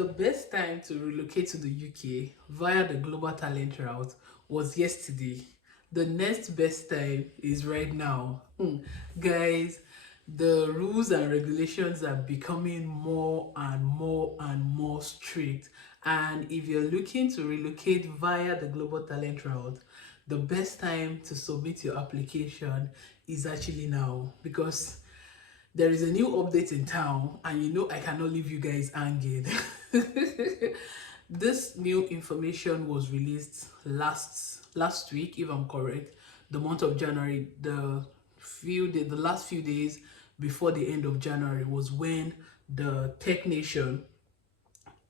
The best time to relocate to the UK via the global talent route was yesterday. The next best time is right now. Guys, the rules and regulations are becoming more and more and more strict. And if you're looking to relocate via the global talent route, the best time to submit your application is actually now, because there is a new update in town, and you know I cannot leave you guys hanging. This new information was released last week, if I'm correct, the month of January. The last few days before the end of January was when the TechNation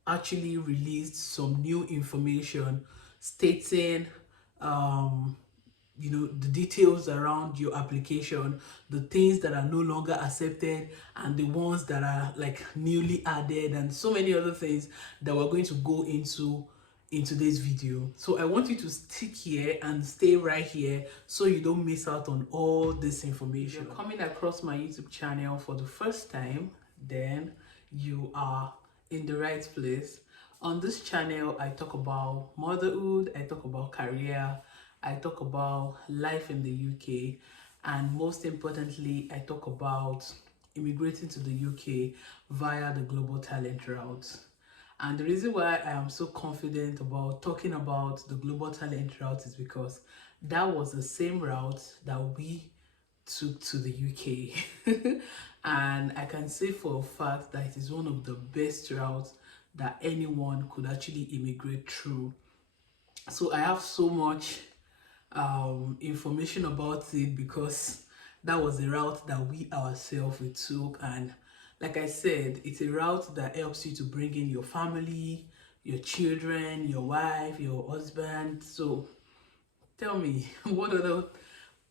actually released some new information stating um the details around your application, the things that are no longer accepted, and the ones that are like newly added, and so many other things that we're going to go into in today's video. So I want you to stick here and stay right here so you don't miss out on all this information. If you're coming across my YouTube channel for the first time, then you are in the right place. On this channel, I talk about motherhood, I talk about career, I talk about life in the UK, and most importantly, I talk about immigrating to the UK via the global talent route. And the reason why I am so confident about talking about the global talent route is because that was the same route that we took to the UK. And I can say for a fact that it is one of the best routes that anyone could actually immigrate through. So I have so much information about it, because that was a route that we ourselves we took. And like I said, it's a route that helps you to bring in your family, your children, your wife, your husband. So tell me, what other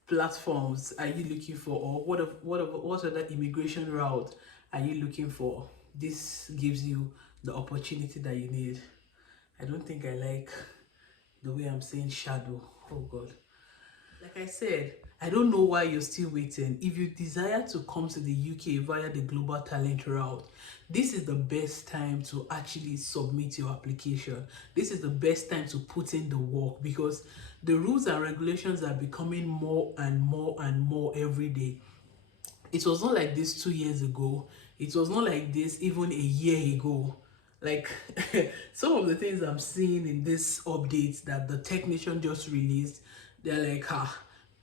platforms are you looking for, or what other immigration route are you looking for? This gives you the opportunity that you need. I don't think I like the way I'm saying shadow. Oh God. Like I said, I don't know why you're still waiting. If you desire to come to the UK via the global talent route, this is the best time to actually submit your application. This is the best time to put in the work, because the rules and regulations are becoming more and more and more every day. It was not like this 2 years ago. It was not like this even a year ago. Like some of the things I'm seeing in this update that the technician just released, they're like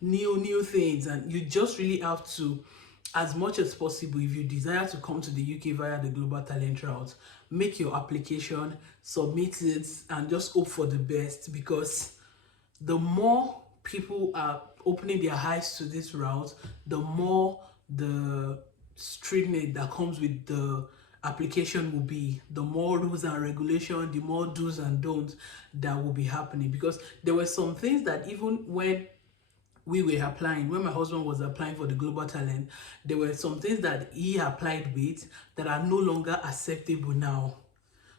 new things, and you just really have to, as much as possible, if you desire to come to the UK via the global talent route, make your application, submit it, and just hope for the best, because the more people are opening their eyes to this route, the more the stringent that comes with the application will be, the more rules and regulation, the more do's and don'ts that will be happening. Because there were some things that even when we were applying, when my husband was applying for the global talent, there were some things that he applied with that are no longer acceptable now.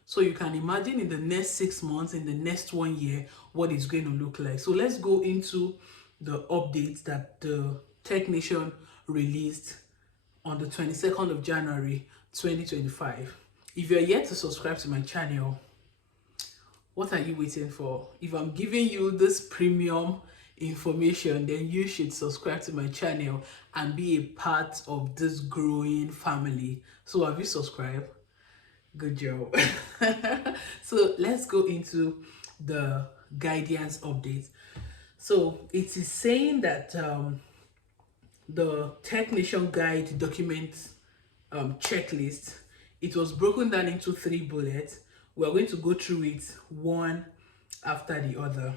So you can imagine in the next 6 months, in the next 1 year, what it's going to look like. So let's go into the updates that the TechNation released on the 22nd of January 2025. If you're yet to subscribe to my channel, what are you waiting for? If I'm giving you this premium information, then you should subscribe to my channel and be a part of this growing family. So have you subscribed? Good job. So let's go into the guidance update. So it is saying that the TechNation guide document checklist, it was broken down into 3 bullets. We're going to go through it one after the other.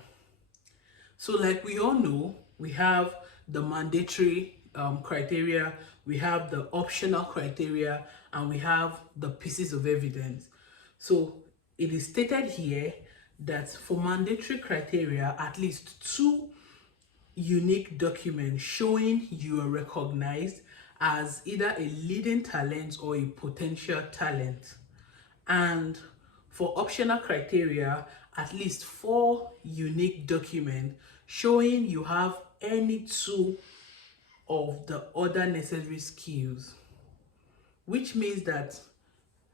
So like we all know, we have the mandatory criteria, we have the optional criteria, and we have the pieces of evidence. So it is stated here that for mandatory criteria, at least 2 unique documents showing you are recognized as either a leading talent or a potential talent. And for optional criteria, at least 4 unique documents showing you have any 2 of the other necessary skills, which means that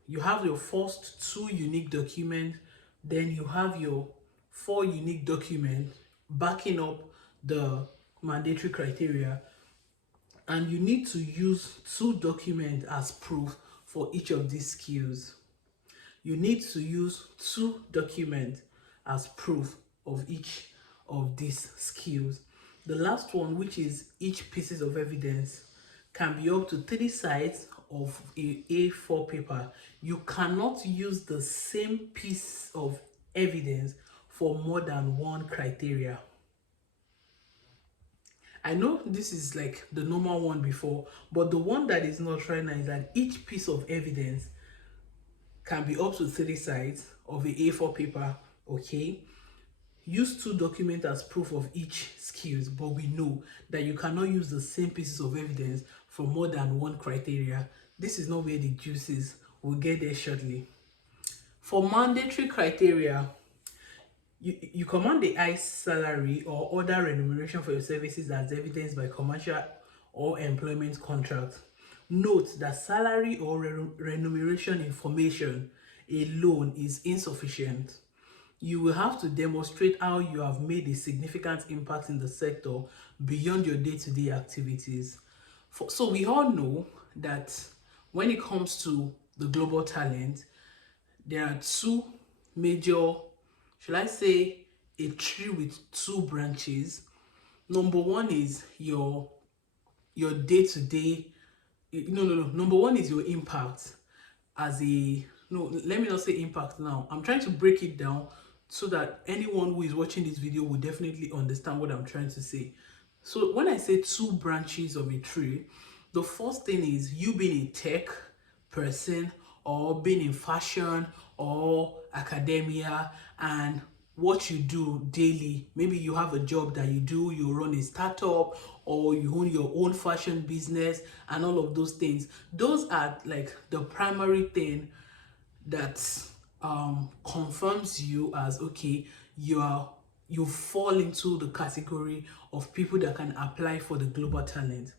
you have your first 2 unique documents, then you have your 4 unique documents backing up the mandatory criteria, and you need to use 2 documents as proof for each of these skills. You need to use 2 documents as proof of each of these skills. The last one, which is each pieces of evidence, can be up to 3 sides of a A4 paper. You cannot use the same piece of evidence for more than one criteria. I know this is like the normal one before, but the one that is not right now is that each piece of evidence can be up to 3 sides of a A4 paper, okay? Use 2 documents as proof of each skills, but we know that you cannot use the same pieces of evidence for more than one criteria. This is not where the juice is. We'll get there shortly. For mandatory criteria, you command the high salary or other remuneration for your services as evidenced by commercial or employment contract. Note that salary or remuneration information alone is insufficient. You will have to demonstrate how you have made a significant impact in the sector beyond your day-to-day activities. So we all know that when it comes to the global talent, there are 2 major, should I say, a tree with 2 branches. Number one is your day-to-day, number one is your impact as a, no, let me not say impact now. I'm trying to break it down so that anyone who is watching this video will definitely understand what I'm trying to say. So when I say 2 branches of a tree, the first thing is you being a tech person or being in fashion or academia, and what you do daily. Maybe you have a job that you do, you run a startup, or you own your own fashion business, and all of those things. Those are like the primary thing that confirms you as, okay, you fall into the category of people that can apply for the global talent.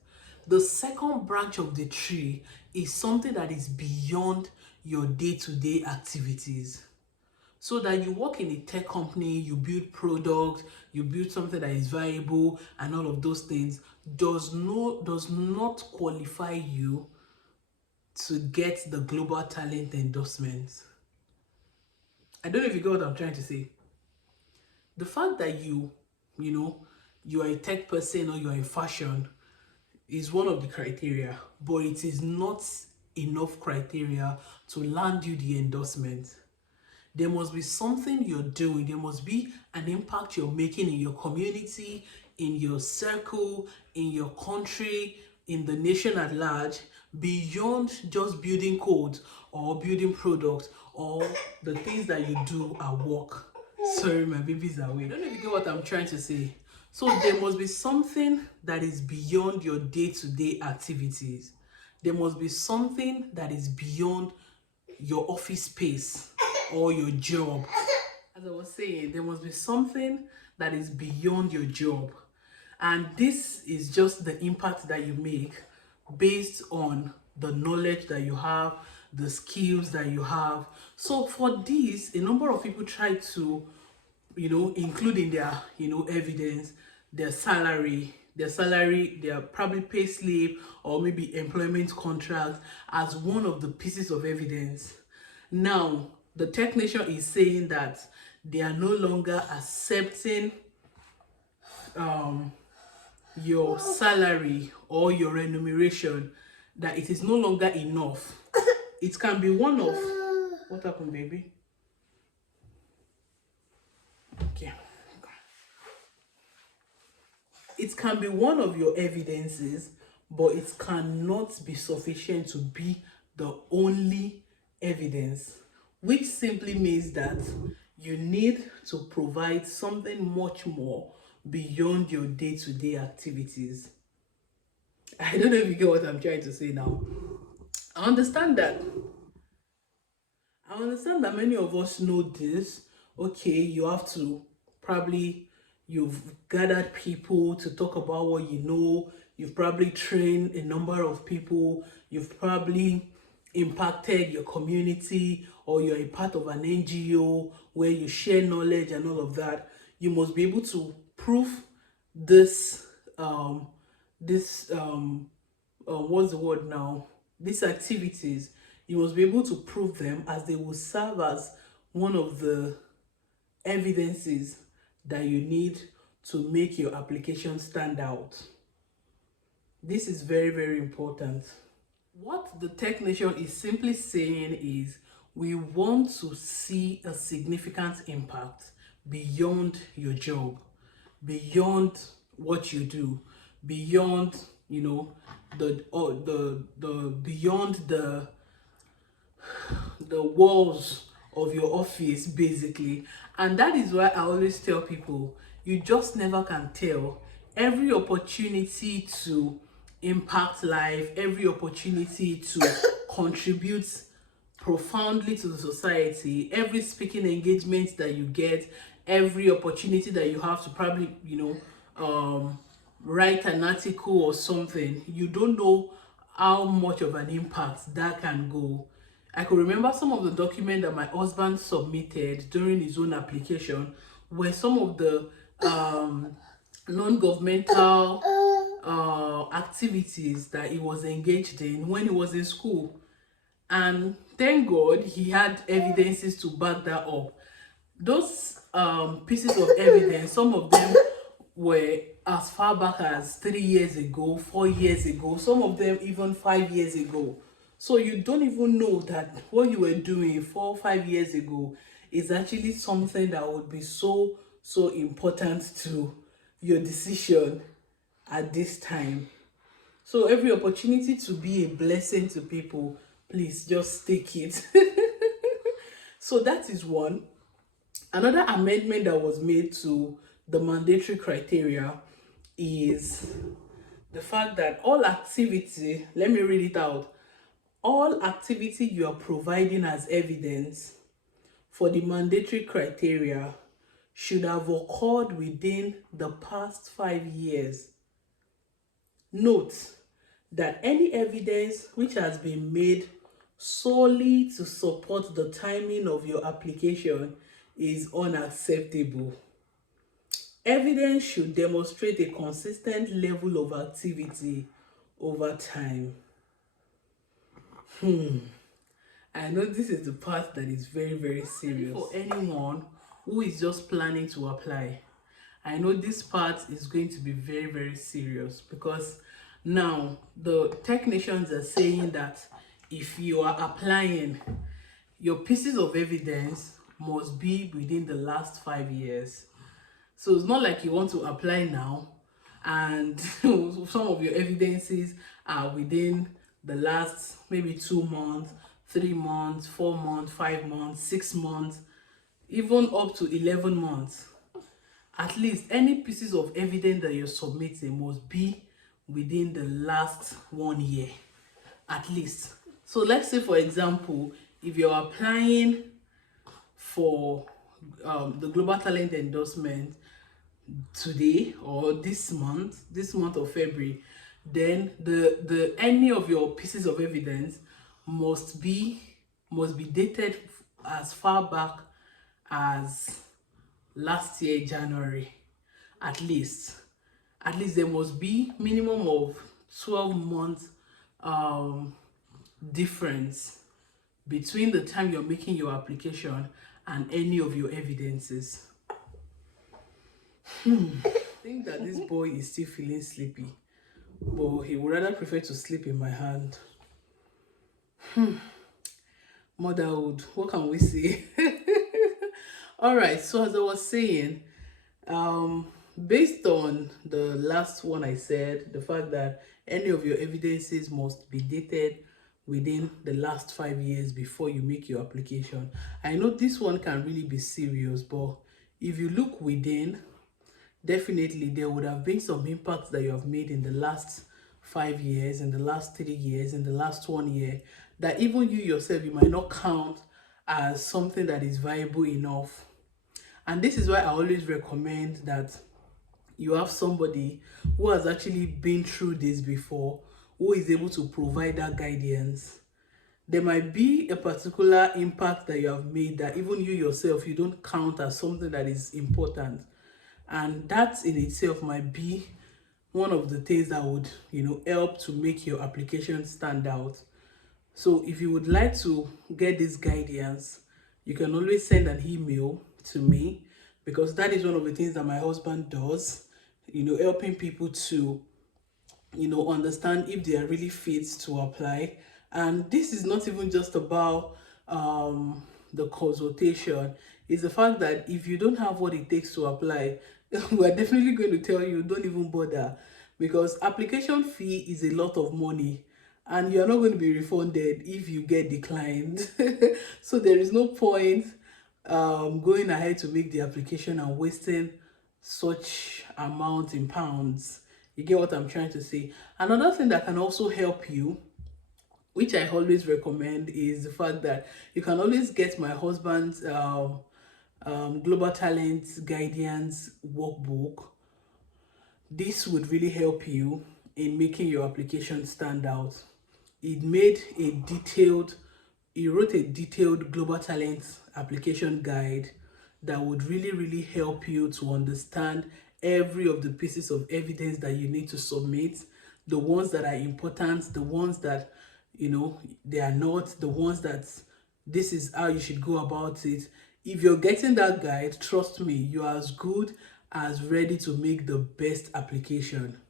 The second branch of the tree is something that is beyond your day-to-day activities. So that you work in a tech company, you build product, you build something that is viable, and all of those things does not qualify you to get the global talent endorsement. I don't know if you get what I'm trying to say. The fact that you are a tech person or you are in fashion is one of the criteria, but it is not enough criteria to land you the endorsement. There must be something you're doing. There must be an impact you're making in your community, in your circle, in your country, in the nation at large, beyond just building code or building products or the things that you do at work. Sorry, my baby's away. I don't know if you get what I'm trying to say. So there must be something that is beyond your day-to-day activities. There must be something that is beyond your office space or your job. As I was saying, there must be something that is beyond your job. And this is just the impact that you make based on the knowledge that you have, the skills that you have. So for this, a number of people try to, include in their, evidence, their salary, their probably pay slip or maybe employment contract as one of the pieces of evidence. Now, the TechNation is saying that they are no longer accepting your salary or your remuneration, that it is no longer enough. It can be one of, what happened, baby? Okay. It can be one of your evidences, but it cannot be sufficient to be the only evidence, which simply means that you need to provide something much more beyond your day-to-day activities. I don't know if you get what I'm trying to say now. I understand that many of us know this. Okay, you've gathered people to talk about what you know. You've probably trained a number of people. You've probably impacted your community, or you're a part of an NGO where you share knowledge and all of that, you must be able to prove this this what's the word now, these activities. You must be able to prove them, as they will serve as one of the evidences that you need to make your application stand out. This is very, very important. What the TechNation is simply saying is, we want to see a significant impact beyond your job, beyond what you do, beyond, you know, the beyond the walls of your office, basically. And that is why I always tell people, you just never can tell. Every opportunity to impact life, every opportunity to contribute profoundly to the society, every speaking engagement that you get, every opportunity that you have to probably, write an article or something, you don't know how much of an impact that can go. I could remember some of the documents that my husband submitted during his own application were some of the non-governmental activities that he was engaged in when he was in school. And thank God he had evidences to back that up. Those pieces of evidence, some of them were as far back as 3 years ago, 4 years ago, some of them even 5 years ago. So you don't even know that what you were doing 4 or 5 years ago is actually something that would be so important to your decision at this time. So every opportunity to be a blessing to people, please just take it. So that is one. Another amendment that was made to the mandatory criteria is the fact that all activity, let me read it out, all activity you are providing as evidence for the mandatory criteria should have occurred within the past 5 years. Note that any evidence which has been made solely to support the timing of your application is unacceptable. Evidence should demonstrate a consistent level of activity over time. I know this is the part that is very, very serious for anyone who is just planning to apply. I know this part is going to be very, very serious, because now the technicians are saying that if you are applying, your pieces of evidence must be within the last 5 years. So it's not like you want to apply now and some of your evidences are within the last maybe 2 months, 3 months, 4 months, 5 months, 6 months, even up to 11 months. At least any pieces of evidence that you're submitting must be within the last 1 year, at least. So let's say, for example, if you're applying for the Global Talent Endorsement today or this month of February, then the any of your pieces of evidence must be dated as far back as last year January. At least there must be minimum of 12 months difference between the time you're making your application and any of your evidences. I think that this boy is still feeling sleepy, but he would rather prefer to sleep in my hand. Motherhood, what can we say? All right, so as I was saying, based on the last one I said, the fact that any of your evidences must be dated within the last 5 years before you make your application. I know this one can really be serious, but if you look within, definitely there would have been some impacts that you have made in the last 5 years, in the last 3 years, in the last 1 year, that even you yourself, you might not count as something that is viable enough. And this is why I always recommend that you have somebody who has actually been through this before, who is able to provide that guidance, there might be a particular impact that you have made that even you yourself, you don't count as something that is important. And that in itself might be one of the things that would, help to make your application stand out. So if you would like to get this guidance, you can always send an email to me, because that is one of the things that my husband does, helping people to, understand if they are really fit to apply. And this is not even just about the consultation. It's the fact that if you don't have what it takes to apply, we're definitely going to tell you don't even bother, because application fee is a lot of money and you're not going to be refunded if you get declined. So there is no point going ahead to make the application and wasting such amount in pounds. You get what I'm trying to say? Another thing that can also help you, which I always recommend, is the fact that you can always get my husband's Global Talent Guidance workbook. This would really help you in making your application stand out. It made a detailed, he wrote a detailed global talent application guide that would really help you to understand every of the pieces of evidence that you need to submit, the ones that are important, the ones that they are not, the ones that this is how you should go about it. If you're getting that guide, trust me, you are as good as ready to make the best application.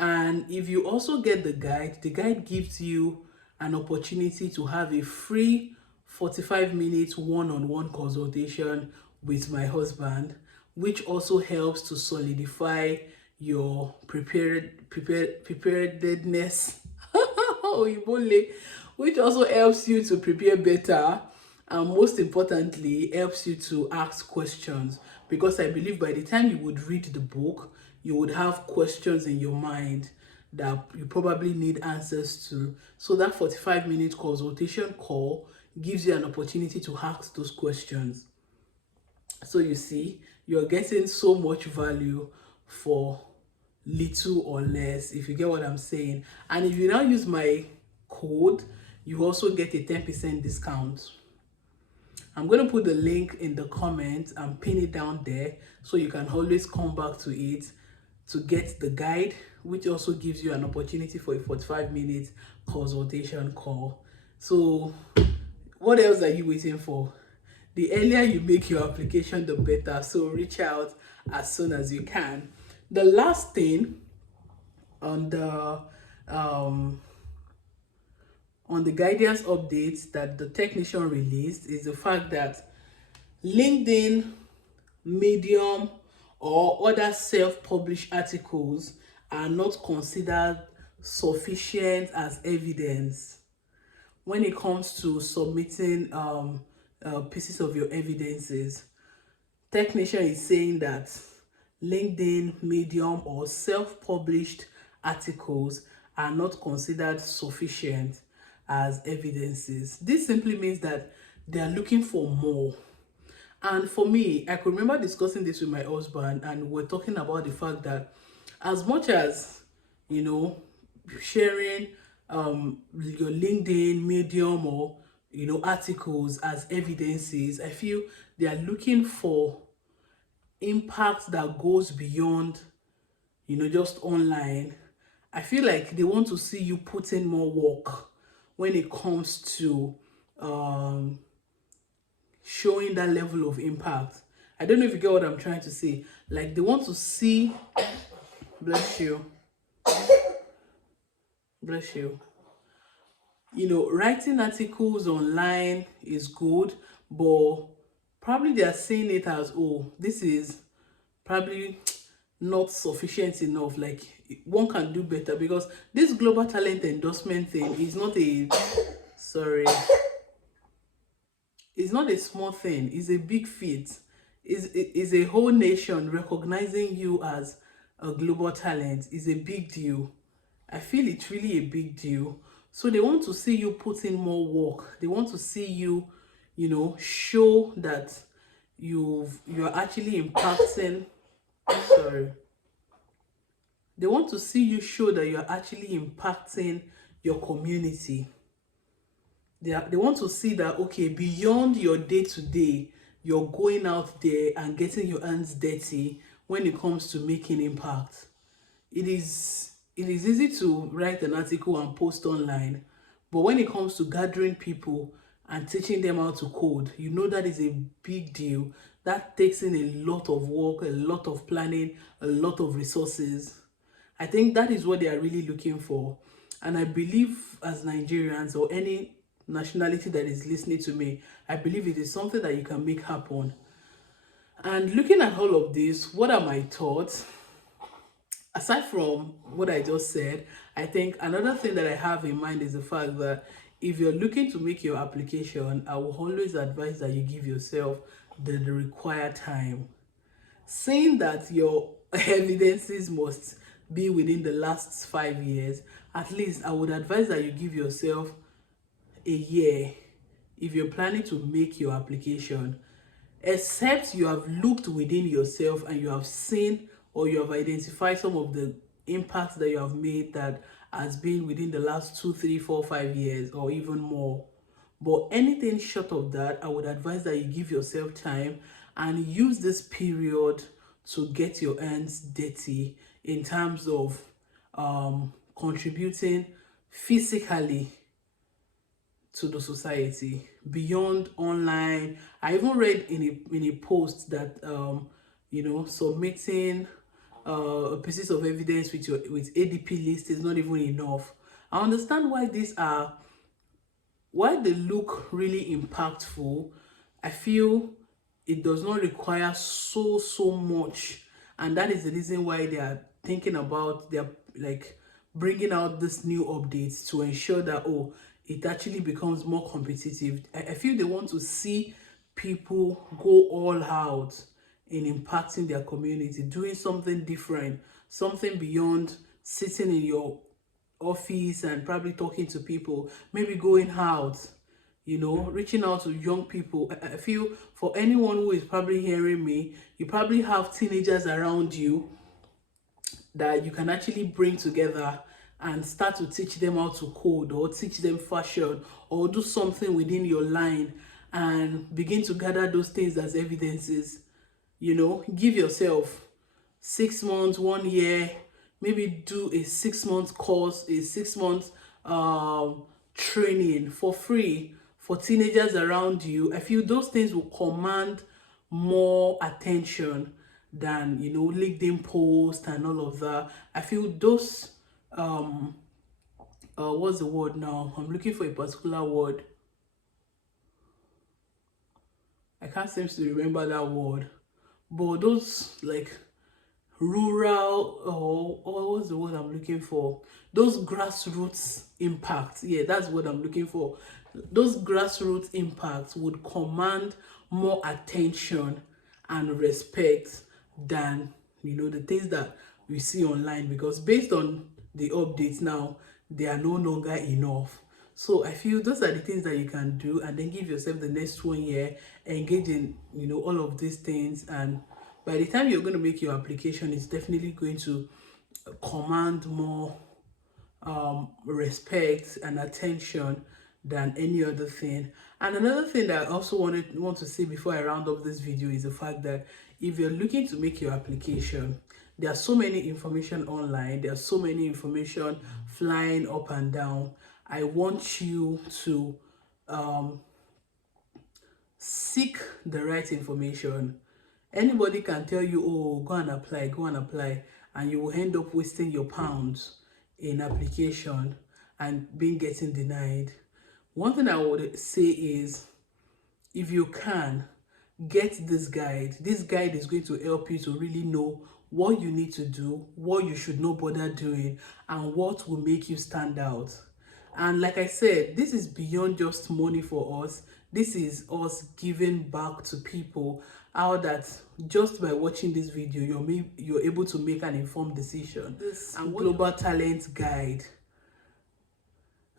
And if you also get the guide gives you an opportunity to have a free 45-minute one-on-one consultation with my husband, which also helps to solidify your preparedness, which also helps you to prepare better, and most importantly helps you to ask questions, because I believe by the time you would read the book, you would have questions in your mind that you probably need answers to. So that 45-minute consultation call gives you an opportunity to ask those questions. So you see, you're getting so much value for little or less, if you get what I'm saying. And if you now use my code, you also get a 10% discount. I'm going to put the link in the comments and pin it down there, so you can always come back to it to get the guide, which also gives you an opportunity for a 45-minute consultation call. So what else are you waiting for? The earlier you make your application, the better. So reach out as soon as you can. The last thing on the guidance updates that the TechNation released is the fact that LinkedIn, Medium, or other self-published articles are not considered sufficient as evidence when it comes to submitting pieces of your evidences. TechNation is saying that LinkedIn, Medium, or self-published articles are not considered sufficient as evidences. This simply means that they are looking for more. And for me, I could remember discussing this with my husband, and we're talking about the fact that as much as, sharing your LinkedIn, Medium, or, articles as evidences, I feel they are looking for impact that goes beyond, just online. I feel like they want to see you put in more work when it comes to showing that level of impact. I don't know if you get what I'm trying to say. Like, they want to see, bless you, writing articles online is good, but probably they are saying it as, oh, this is probably not sufficient enough. Like, one can do better, because this global talent endorsement thing is not a it's not a small thing, it's a big feat. Is a whole nation recognizing you as a global talent is a big deal. I feel it's really a big deal. So they want to see you put in more work. They want to see you, show that you're actually impacting. They want to see you show that you're actually impacting your community. They want to see that, okay, beyond your day to day, you're going out there and getting your hands dirty when it comes to making impact. It is easy to write an article and post online, but when it comes to gathering people and teaching them how to code, you know that is a big deal. That takes in a lot of work, a lot of planning, a lot of resources. I think that is what they are really looking for. And I believe, as Nigerians or any nationality that is listening to me, I believe it is something that you can make happen. And looking at all of this, what are my thoughts? Aside from what I just said, I think another thing that I have in mind is the fact that if you're looking to make your application, I will always advise that you give yourself the required time. Saying that your evidences must be within the last 5 years, at least I would advise that you give yourself a year if you're planning to make your application, except you have looked within yourself and you have seen or you have identified some of the impacts that you have made that has been within the last 2, 3, 4, 5 years or even more. But anything short of that, I would advise that you give yourself time and use this period to get your hands dirty in terms of contributing physically to the society beyond online. I even read in a post that submitting pieces of evidence with ADP list is not even enough. I understand why they look really impactful. I feel it does not require so much, and that is the reason why they are thinking about, they're like bringing out this new updates to ensure that, oh, it actually becomes more competitive. I feel they want to see people go all out in impacting their community, doing something different, something beyond sitting in your office and probably talking to people, maybe going out, reaching out to young people. I feel for anyone who is probably hearing me, you probably have teenagers around you that you can actually bring together and start to teach them how to code or teach them fashion or do something within your line and begin to gather those things as evidences. Give yourself 6 months, 1 year, maybe do a 6 month course, a 6 month training for free for teenagers around you. I feel those things will command more attention than LinkedIn post and all of that. I feel those what's the word now? I'm looking for a particular word. I can't seem to remember that word. But those like rural, or what's the word I'm looking for? Those grassroots impacts. Yeah, that's what I'm looking for. Those grassroots impacts would command more attention and respect than the things that we see online, because based on the updates now, they are no longer enough. So I feel those are the things that you can do, and then give yourself the next 1 year, engage in all of these things, and by the time you're going to make your application, it's definitely going to command more respect and attention than any other thing. And another thing that I also want to say before I round up this video is the fact that if you're looking to make your application, there are so many information online, there are so many information flying up and down. I want you to seek the right information. Anybody can tell you, oh, go and apply, and you will end up wasting your pounds in application and getting denied. One thing I would say is, if you can, get this guide. This guide is going to help you to really know what you need to do, what you should not bother doing, and what will make you stand out. And like I said, this is beyond just money for us. This is us giving back to people, how that just by watching this video, you're able to make an informed decision. This global talent guide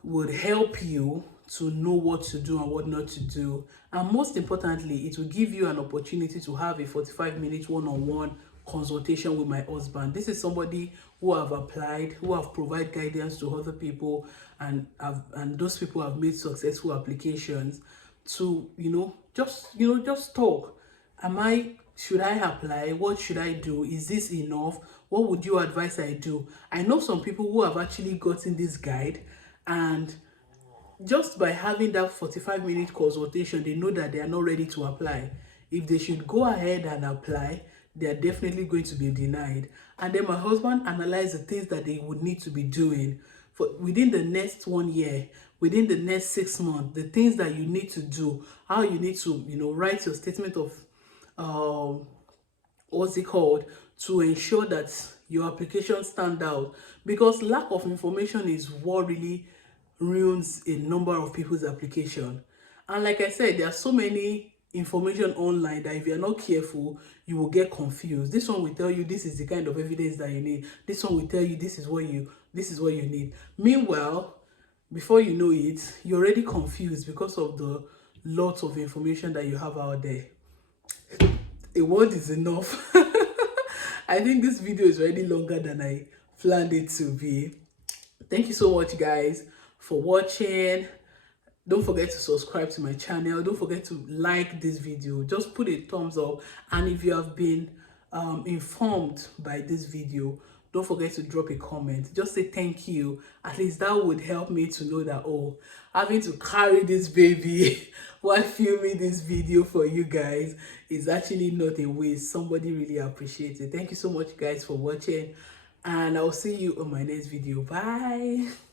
would help you to know what to do and what not to do. And most importantly, it will give you an opportunity to have a 45-minute one-on-one consultation with my husband. This is somebody who have applied, who have provided guidance to other people, and those people have made successful applications to, just talk. Should I apply? What should I do? Is this enough? What would you advise I do? I know some people who have actually gotten this guide, and just by having that 45-minute consultation, they know that they are not ready to apply. If they should go ahead and apply, they are definitely going to be denied. And then my husband analyzed the things that they would need to be doing for within the next 1 year, within the next 6 months, the things that you need to do, how you need to, write your statement of what's it called, to ensure that your application stand out, because lack of information is what really ruins a number of people's application. And like I said, there are so many information online that if you're not careful, you will get confused. This one will tell you this is the kind of evidence that you need. This one will tell you this is what you need. Meanwhile, before you know it, you're already confused because of the lots of information that you have out there. A word is enough. I think this video is already longer than I planned it to be. Thank you so much, guys, for watching. Don't forget to subscribe to my channel. Don't forget to like this video. Just put a thumbs up. And if you have been informed by this video, don't forget to drop a comment. Just say thank you. At least that would help me to know that, oh, having to carry this baby while filming this video for you guys is actually not a waste. Somebody really appreciates it. Thank you so much, guys, for watching. And I'll see you on my next video. Bye.